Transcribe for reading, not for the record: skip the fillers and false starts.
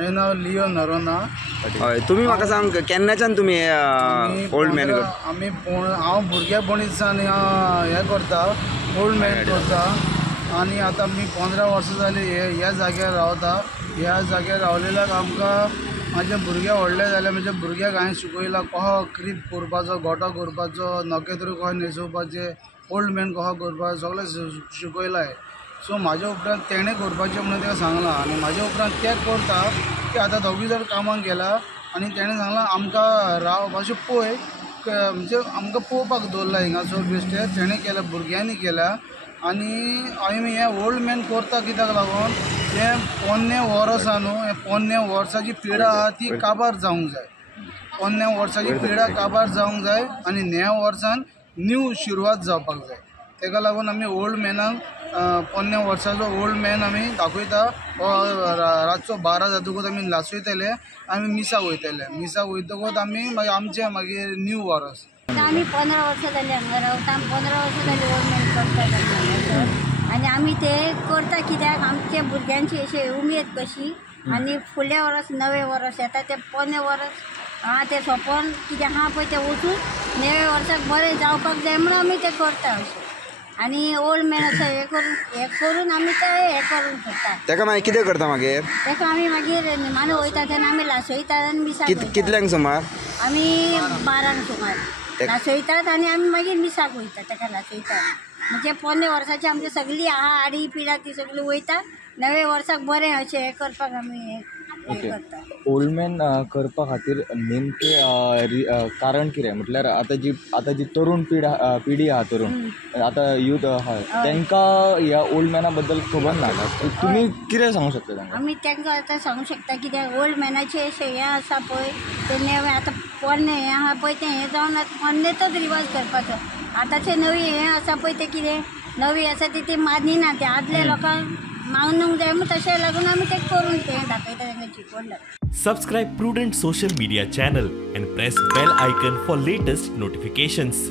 माझें नांव लिओ नरोना. हय तुमी म्हाका सांग केन्नाच्यान तुमी ओल्ड मॅन आमी हांव भुरगेपणीसान हें करता, ओल्ड मॅन करता आनी आतां मी 15 वर्सां जाली ह्या जाग्यार रावता. ह्या जाग्यार रावलेल्याक आमकां म्हाजे भुरगे व्हडले जाले. म्हज्या भुरग्याक हांवें शिकयला कहो क्रीप करपाचो, गोठो करपाचो, नखेत्र कशें न्हेसोवपाचें, ओल्ड मॅन कहो करपाचो सगळें शिकयलाय. सो म्हाज्या उपरांत तेणें करपाचें म्हणून ताका सांगलां आनी म्हाज्या उपरांत तें करता की आतां दोगूय जण कामाक गेला आनी तेणें सांगलां आमकां रावपाचें पळय म्हणजे आमकां पळोवपाक दवरला हिंगासर बेश्टे. तेणें केल्या, भुरग्यांनी केल्या आनी आमी हें ओल्ड मॅन करता कित्याक लागून हें 15 वर्सां न्हू, हें 15 वर्साची पिडा आहा ती काबार जावंक जाय. 15 वर्साची पिडा काबार जावंक जाय आनी ह्या वर्सान न्यू सुरवात जावपाक जाय. तेका लागून आमी ओल्ड मॅनाक 15 वर्साचो ओल्ड मॅन आमी दाखयता. रातचो 12 जातकूच आमी लासयतले, आमी मिसाक वयतले. मिसाक वयतकूच आमी मागीर आमचें मागीर न्यू वर्स. आम्ही 15 वर्सां जाली हांगा रावता. 15 वर्सां जाली ओल्ड मॅन करता आनी आमी ते करता कित्याक आमच्या भुरग्यांची अशी उमेद कशी आनी फुडल्या वर्स नवे वर्स येता ते 15 वर्स ते सोंपोवन कितें आहा पळय ते वचून नवे वर्साक बरें जावपाक जाय म्हणून आमी ते करता अशें. आनी ओल्ड मॅन असो हे करून आमी ते हे करून करता. तेका मागीर कितें करता मागीर? तेका आमी मागीर निमाणे वयता तेन्ना आमी लासयतात आनी मिसाक कितल्यांक सुमार? आमी 12 सुमार लासयतात आनी आमी मागीर मिसाक वयता. तेका लासयतात म्हणजे 15 वर्साची आमची सगळी आहा आडी पिडा ती सगळी वयता. नवे वर्साक बरें अशें हे करपाक आमी हे करता. ओल्ड मॅन करपा खातीर नेमकें कारण कितें म्हटल्यार आतां जी तरूण पिढी आहा, तरूण आतां यूथ आहा तांकां ह्या ओल्ड मॅना बद्दल खबर ना. तुमी कितें सांगूं शकता तांकां? आमी तांकां आतां सांगूं शकता कित्याक ओल्ड मॅनाचें अशें हें आसा पळय ते नवे आतां पोरणे हें आहा पळय तें हें जावन आतां पोरणेचोच रिवाज करपाचो. आतांचें नवी हें आसा पळय तें कितें नवी आसा ती मानिना. ते आदल्या लोकांक मानूंक जाय म्हणून तशें लागून आमी तें करून तें दाखयता तांकां शिकवण. Subscribe Prudent social media channel and press bell icon for latest notifications.